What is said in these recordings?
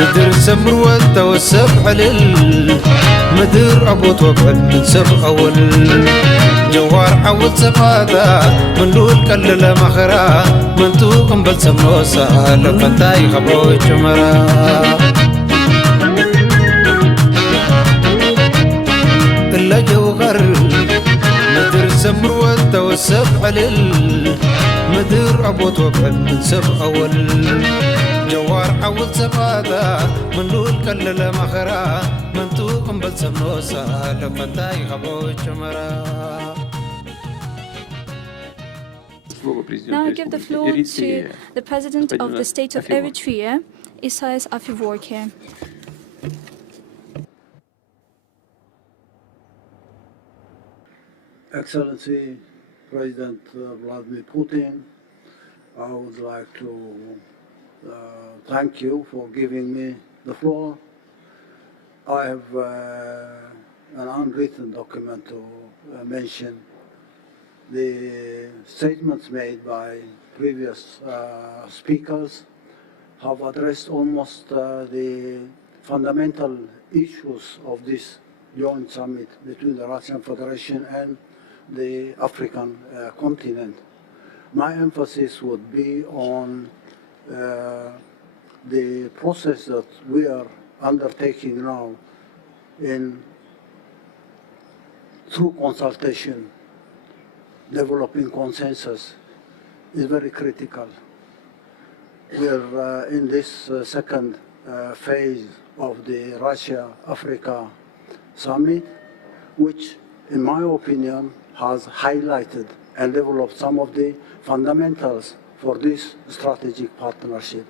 مدر سمر والتوسف علل مدر أبوت وبعد من سف أول جوار عود سفاتا من لول كلل مخرا من توقم بالسمنوسا لفتاي خبروي جمرا إلا جوغر مدر سمر والتوسف علل مدر أبوت وبعد من سف أول جوار عود سفاتا من لول كلل مخرا من توقم بالسمنوسا لفتاي خبروي جمرا. Now I give the floor to the President of the State of Eritrea, Isayas Afewerki. Excellency President Vladimir Putin, I would like to thank you for giving me the floor. I have an unwritten document to mention. The statements made by previous speakers have addressed almost the fundamental issues of this joint summit between the Russian Federation and the African continent. My emphasis would be on the process that we are undertaking now through consultation. Developing consensus is very critical. We're in this second phase of the Russia-Africa summit, which, in my opinion, has highlighted and developed some of the fundamentals for this strategic partnership.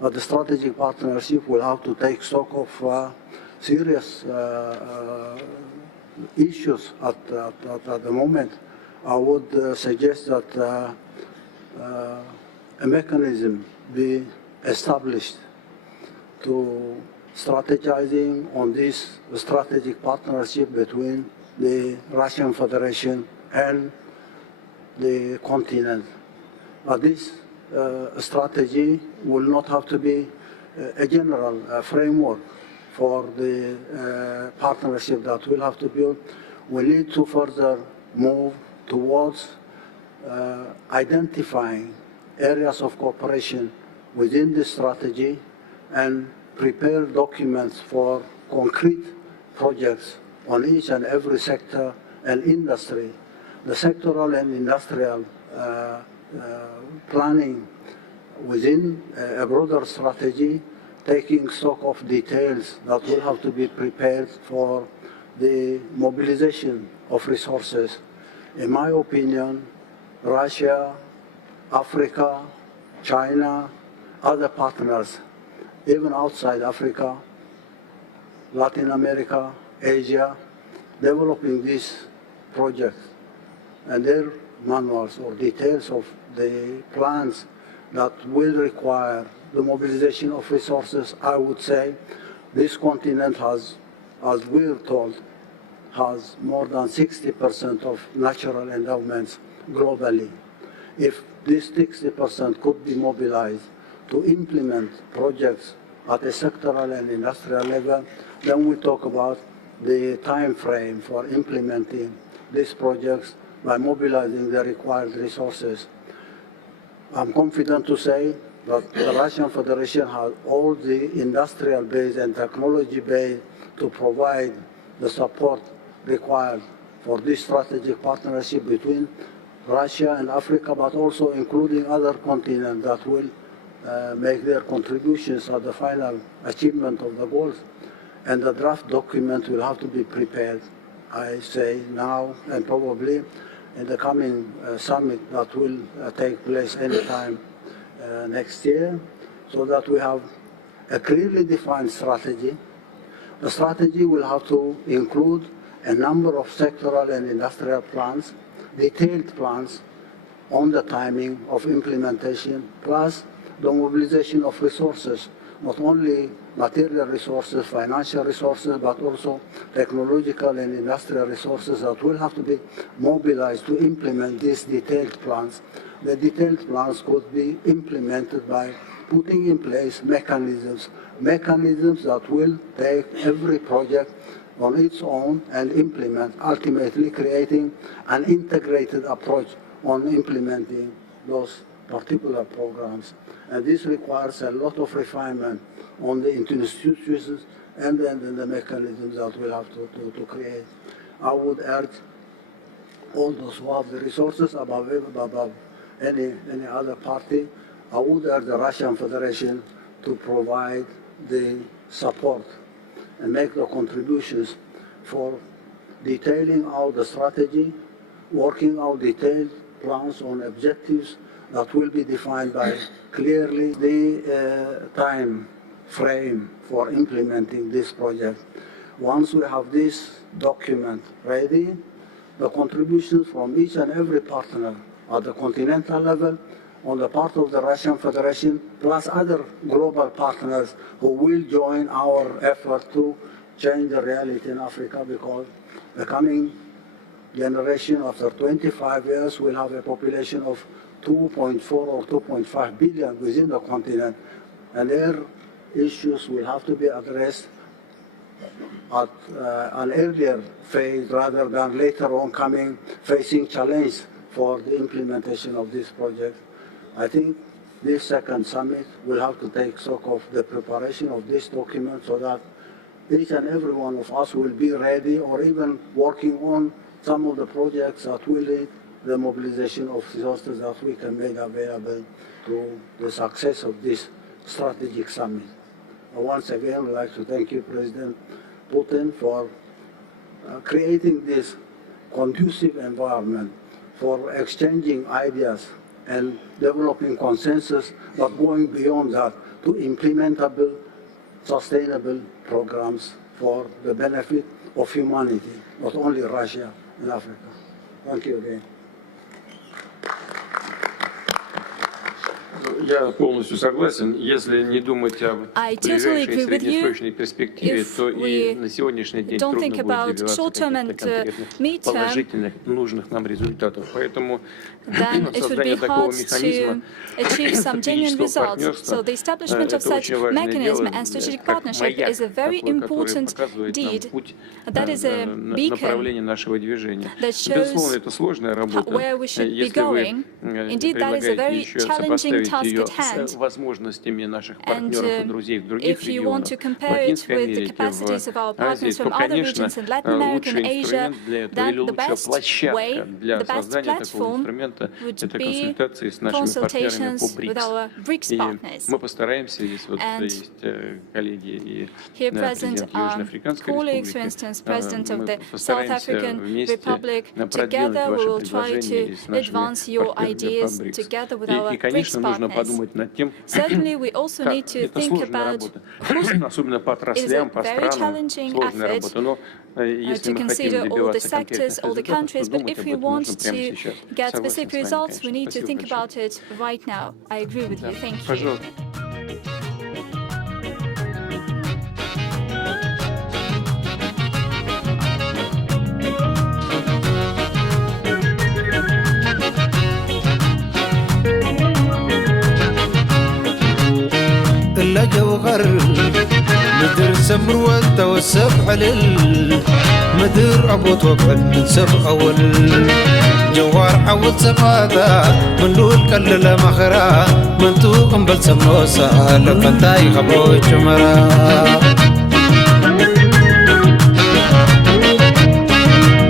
But the strategic partnership will have to take stock of serious issues at the moment. I would suggest that a mechanism be established to strategizing on this strategic partnership between the Russian Federation and the continent. But this strategy will not have to be a general framework for the partnership that we'll have to build. We need to further move towards identifying areas of cooperation within the strategy and prepare documents for concrete projects on each and every sector and industry. The sectoral and industrial planning within a broader strategy, taking stock of details that will have to be prepared for the mobilization of resources. In my opinion, Russia, Africa, China, other partners, even outside Africa, Latin America, Asia, developing this project and their manuals or details of the plans that will require the mobilization of resources. I would say this continent has, as we're told, has more than 60% of natural endowments globally. If this 60% could be mobilized to implement projects at a sectoral and industrial level, then we talk about the time frame for implementing these projects by mobilizing the required resources. I'm confident to say that the Russian Federation has all the industrial base and technology base to provide the support required for this strategic partnership between Russia and Africa, but also including other continents that will make their contributions at the final achievement of the goals. And the draft document will have to be prepared, I say now, and probably in the coming summit that will take place anytime next year, so that we have a clearly defined strategy. The strategy will have to include a number of sectoral and industrial plans, detailed plans on the timing of implementation, plus the mobilization of resources, not only material resources, financial resources, but also technological and industrial resources that will have to be mobilized to implement these detailed plans. The detailed plans could be implemented by putting in place mechanisms that will take every project on its own and implement, ultimately creating an integrated approach on implementing those particular programs. And this requires a lot of refinement on the institutions and then the mechanisms that we'll have to create. I would urge all those who have the resources above any other party, I would urge the Russian Federation to provide the support and make the contributions for detailing out the strategy, working out detailed plans on objectives that will be defined by clearly the time frame for implementing this project. Once we have this document ready, the contributions from each and every partner at the continental level, on the part of the Russian Federation, plus other global partners who will join our effort to change the reality in Africa, because the coming generation after 25 years will have a population of 2.4 or 2.5 billion within the continent, and their issues will have to be addressed at an earlier phase rather than later on facing challenge for the implementation of this project. I think this second summit will have to take stock of the preparation of this document so that each and every one of us will be ready or even working on some of the projects that will lead the mobilization of resources that we can make available to the success of this strategic summit. Once again, we'd like to thank you, President Putin, for creating this conducive environment for exchanging ideas and developing consensus, but going beyond that to implementable, sustainable programs for the benefit of humanity, not only Russia and Africa. Thank you again. Я полностью согласен. Если не думать о ближайшей и среднесрочной перспективе, то и на сегодняшний день трудно будет добиваться каких-то конкретных положительных, нужных нам результатов. Поэтому создание такого механизма стратегического партнерства – это очень важное дело, как маяк, такой, который показывает нам путь, направление нашего движения. Безусловно, это сложная работа. Если вы предлагаете еще сопоставить ее с возможностями наших партнеров и друзей в других регионах, в Латинской Америке, в Азии, то, конечно, лучший инструмент для этого или лучшая площадка для создания такого инструмента – это консультации с нашими партнерами по БРИКС. И мы постараемся, здесь вот есть коллеги и президент Южноафриканской Республики, мы постараемся вместе продвинуть ваши предложения и с нашими партнерами по БРИКС. И, конечно, нужно подумать над тем, как это сложная работа, особенно по отраслям, по странам, сложная работа. Но если мы хотим добиваться конкретных результатов, то думать об этом нужно прямо сейчас. Согласен с вами, конечно. Спасибо большое. Пожалуйста. جوهر مدر سمر والتوسف حلل مدر أبو توكل من سف أول جوهر عود سمادا من لول كلل مخرا من توقم بل سموسا لفتاي خبو جمرا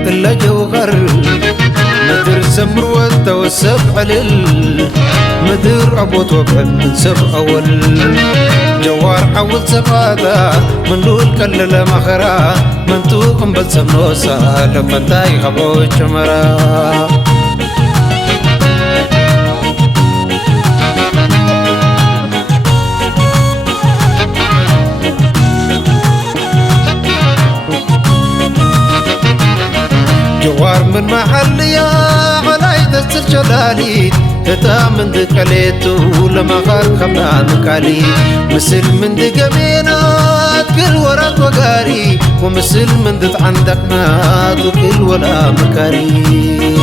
إلا جوهر مدر سمر والتوسف حلل مدر أبو توكل من سف أول جوار عود سمادا من لول كلل مخرا من توقم بل سموسا لفتاي خبو جمرا جوار من محليا على يدس جلالي تتا من دكاليتو لما غار خمنا مكالي مثل من دقمينات كل ورات وقاري ومثل من دت عندك نات وكل ولا مكاري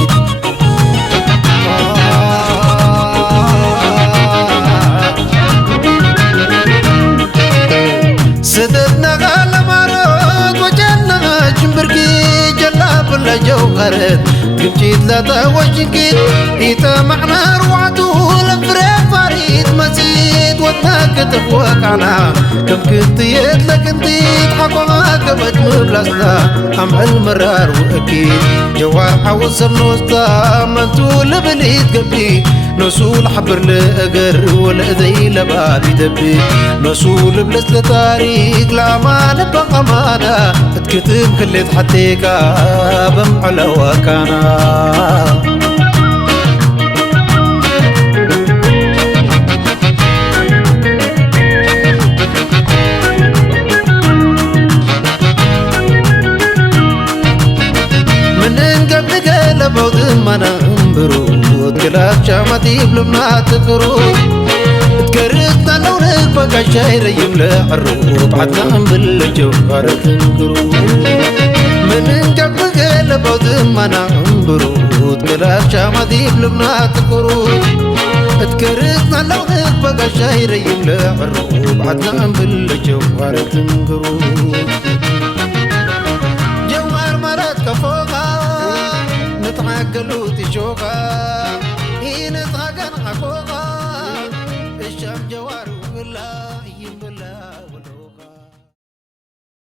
على جوهرت قمتيت لا توجكت إيتا معنا روعته لفريق فريد مزيد وطنك تفوق عنا كم كنت يدلك انتيت حقوها كبت مبلسنا أم المرار وأكيد جوار حوص النوسطا منتو لبليت قبلي نسول حبر لأقر والأذي لبابي دبي نسول بلس لتاريخ لا ما نبقى أمانة اتكتب خليت حتيكا بمعلى وكانا بعد ما ننبرو تكلاب شامتي بلبنا تفرو تكرتنا لونك بقى شاير يملى عروب عدنا بالجوهر تنقرو من نجب قلب بعد ما ننبرو تكلاب شامتي بلبنا تفرو تكرتنا لونك بقى شاير يملى عروب عدنا بالجوهر تنقرو جوهر مرات كفوقها نتعقلو تشوقها هي نتعقل حقوقها